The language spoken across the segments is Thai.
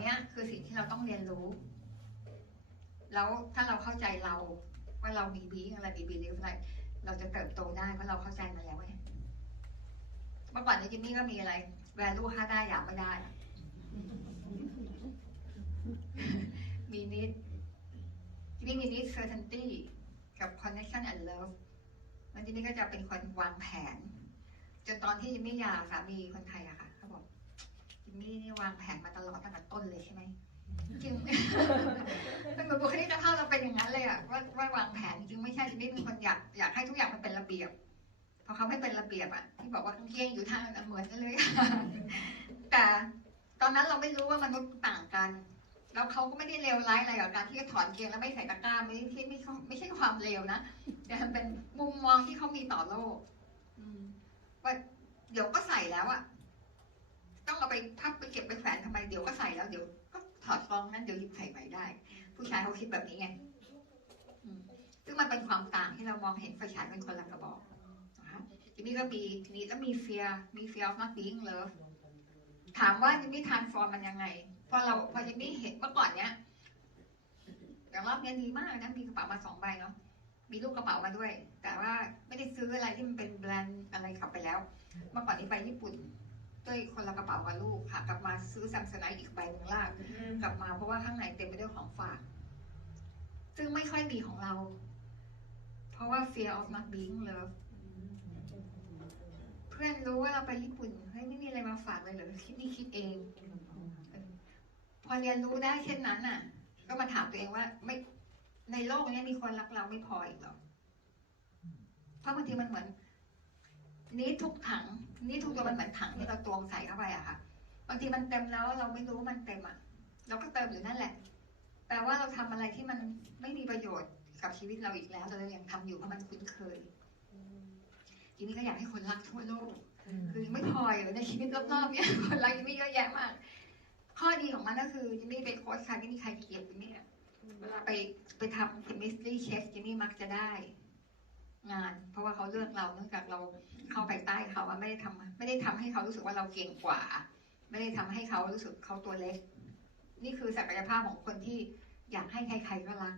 เหล่านี้คือสิ่งที่เราต้องเรียนรู้ แล้วถ้าเราเข้าใจเราว่าเรามีบีอะไรบีบีเรียอะไร เราจะเติบโตได้เพราะเราเข้าใจมันแล้วไงเมื่อก่อนนี้จิมมี่ก็มีอะไร value ค่าได้อยากไม่ได้ มีนิดจิมมี่มีนิด certainty กับ connection and love แล้วจิมมี่ก็จะเป็นคนวางแผนจนตอนที่จิมมี่ยาสามีคนไทยอะค่ะเขาบอก จิมมี่นี่วางแผนมาตลอดตั้งแต่ต้นเลยใช่ไหมจริงเป็นเหมือนบุคลิกภาพเราเป็นอย่างนั้นเลยอะว่าว่าวางแผนจริงไม่ใช่จิมมี่เป็นคนอยากอยากให้ทุกอย่างมันเป็นระเบียบพอเขาไม่เป็นระเบียบอะที่บอกว่าเกี้ยงอยู่ทางนั้นเหมือนกันเลยแต่ตอนนั้นเราไม่รู้ว่ามนุษย์ต่างกัน แล้วเขาก็ไม่ได้เลวร้ายอะไรกับการที่จะถอนเกงแล้วไม่ใส่ตะกร้าไม่ใช่ไม่ใช่ไม่ใช่ความเลวนะแต่มันเป็นมุมมองที่เขามีต่อโลกอืมว่าเดี๋ยวก็ใส่แล้วอะต้องเอา ไปพับไปเก็บไปแขวนทำไมเดี๋ยวก็ใส่แล้วเดี๋ยวก็ถอดฟองนั้นเดี๋ยวหยิบใส่ใหม่ได้ ผู้ชายเขาคิดแบบนี้ไงซึ่งมันเป็นความต่างที่เรามองเห็นไฟฉายเป็นคนละกระบอกนะคะทีนี้ก็มีทีนี้แล้วมีเฟียมี fear of not being loved ถามว่าจิมมี่ทานฟอร์มมันยังไงพอเราพอจิมมี่เห็นเมื่อก่อนเนี้ยอย่างรอบเนี้ยดีมากนะมีกระเป๋ามาสองใบเนาะมีลูกกระเป๋ามาด้วย แต่ว่าไม่ได้ซื้ออะไรที่มันเป็นแบรนด์อะไรกลับไปแล้ว เมื่อก่อนนี้ไปญี่ปุ่น ด้วยคนละกระเป๋ากับลูกค่ะ กลับมาซื้อซัมซุงอีกใบหนึ่งลากกลับมาเพราะว่าข้างในเต็มไปด้วยของฝาก ซึ่งไม่ค่อยมีของเรา เพราะว่า fear of not being loved เพื่อนรู้ว่าเราไปญี่ปุ่นเฮ้ยไม่มีอะไรมาฝากเลยเหรอคิดนี่คิดเองเออพอเรียนรู้ได้เช่นนั้นน่ะ ก็มาถามตัวเองว่า ไม่ในโลกนี้มีคนรักเราไม่พออีกเหรอเพราะบางทีมันเหมือน นี้ทุกถัง นี่ทุกตัวมันเหมือนถังที่เราตวงใส่เข้าไปอะค่ะ บางทีมันเต็มแล้วเราไม่รู้ว่ามันเต็มอะเราก็เติมอยู่นั่นแหละ แปลว่าเราทำอะไรที่มันไม่มีประโยชน์กับชีวิตเราอีกแล้วแต่เรายังทำอยู่เพราะมันคุ้นเคย ทีนี้ก็อยากให้คนรักทั่วโลก คือไม่พออยู่ในชีวิตรอบๆเนี่ยคนรักยังไม่เยอะแยะมาก ข้อดีของมันก็คือจิมมี่ไปโค้ชใครไม่มีใครเกลียดจิมมี่อะเวลาไปไปทำ chemistry chef จิมมี่มักจะได้ งาน เพราะว่าเขาเลือกเราเนื่องจากเราเข้าไปใต้เขาว่าไม่ได้ทำไม่ได้ทำให้เขารู้สึกว่าเราเก่งกว่า ไม่ได้ทำให้เขารู้สึกเขาตัวเล็ก นี่คือศักยภาพของคนที่อยากให้ใครๆก็รัก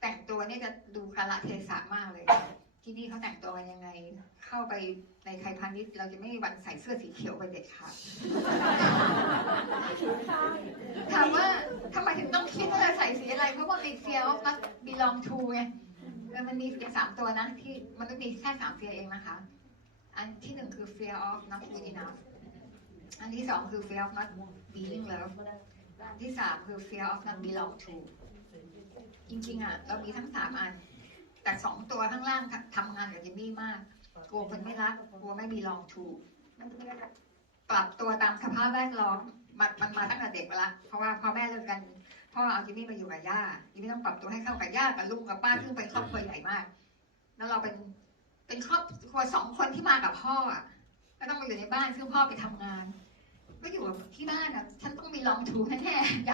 แต่งตัวเนี่ยจะดูกาลเทศะมากเลยที่นี่เขาแต่งตัวกันยังไง เข้าไปในไทยพาณิชย์เราจะไม่มีวันใส่เสื้อสีเขียวไปเด็ดขาดถามว่าทำไมถึงต้องคิดว่าจะใส่สีอะไร เพราะว่าในเฟียร์ก็ belong to ไง เออมันมีเฟียร์สามตัวนะที่มันก็มีแค่สามเฟียเองนะคะ อันที่หนึ่งคือ fear of not good enough อันที่สองคือ fear of not being loved อันที่สามคือ fear of not belong to จริงๆอะเรามีทั้งสามอัน แต่สองตัวข้างล่างทำงานกับจิมมี่มากกลัวคนไม่รักกลัวไม่มีลองถูกปรับตัวตามสภาพแวดล้อม มันมันมาตั้งแต่เด็กละเพราะว่าพ่อแม่เลิกกันพ่อเอาจิมมี่มาอยู่กับย่าจิมมี่ต้องปรับตัวให้เข้ากับย่ากับลุงกับป้าซึ่งเป็นครอบครัวใหญ่มาก แล้วเราเป็นเป็นครอบครัวสองคนที่มากับพ่ออะก็ต้องมาอยู่ในบ้านซึ่งพ่อไปทำงาน ก็อยู่กับที่บ้านอะฉันต้องมีลองถูกแน่ๆ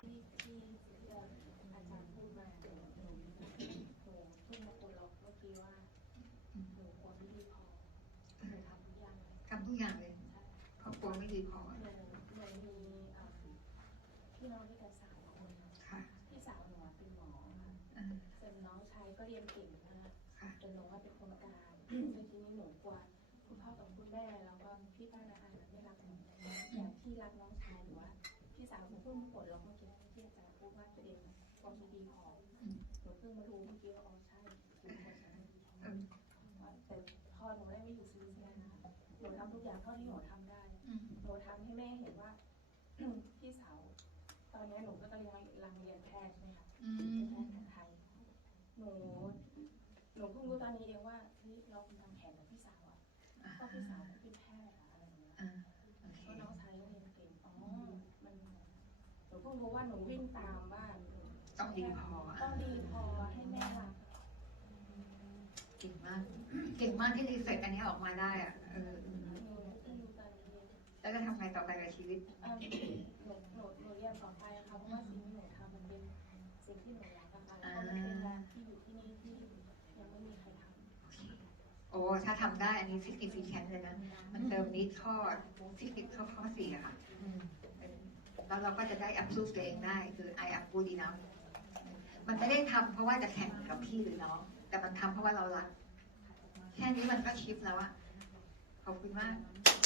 ที่ที่อาจารย์พูดมาหนูหนูหนูเพิ่งมาคนล็อกเมื่อกี้ว่าหนูควรไม่ดีพอหนูทำทุกอย่างเลยทำทุกอย่างเลยครอบครัวไม่ดีพอ หนูหนูมีเอ่อพี่น้องด้วยกันสามคนนะ ค่ะ พี่สาวหนูอะเป็นหมอค่ะ เออ ส่วนน้องชายก็เรียนเก่งมากค่ะจนน้องว่าเป็นคนกลางซึ่งทีนี้หนูกลัวคุณพ่อกับคุณแม่แล้วก็พี่ป้านาอาไม่รักหนูอย่างที่รักน้องชายหรือว่าพี่สาวหนูเพิ่งมาปลดล็อกเมื่อกี้ที่อาจารย์พูดว่าตัวเองความดีพออืมหนูเพิ่งมารู้เมื่อกี้ว่าอ๋อใช่คือคนฉันดีพอเออแต่พอหนูได้ไม่อยู่สวิตเซอร์แลนด์นะคะหนูทำทุกอย่างเท่าที่หนูทำได้อืมหนูทำให้แม่เห็นว่าพี่สาวตอนนี้หนูก็กำลังรังเรียนแพทย์ใช่ไหมคะอืเป็นมแพทย์แผนไทย หนูหนูเพิ่งรู้ตอนนี้เองว่าเฮ้ยเราทำแผนกับพี่สาวอะอ่าก็พี่สาวเป็นแพทย์อะอะไรอย่างเงี้ยอ่าโอเคเพราะน้องชายก็เรียนเก่งอ๋อมันหนูเพิ่งรู้ว่าหนูวิ่งตามว่าต้องดีพอต้องดีพอให้แม่รักเก่งมาก เก่งมากที่รีเฟกอันนี้ออกมาได้อะเออหนูเพิ่งรู้ตอนนี้แล้วจะทำไงต่อไปกับชีวิตเอ่อหนูหนูหนูเรียนต่อไปอะค่ะเพราะว่าสิ่งที่หนูทำมันเป็นสิ่งที่หนูรักอะค่ะแล้วก็มันเป็นงานที่อยู่ที่นี่ที่ยังไม่มีใครทำ โอ้ถ้าทำได้อันนี้ significant เลยนะ มันเติมนิดข้อ significant ข้อข้อสี่อะค่ะอืมเป็นแล้วเราก็จะได้ approve ตัวเองได้ คือ I am good enough มันไม่ได้ทำเพราะว่าจะแข่งกับพี่หรือน้อง แต่มันทำเพราะว่าเรารัก แค่นี้มันก็ชิปแล้วอะขอบคุณมากข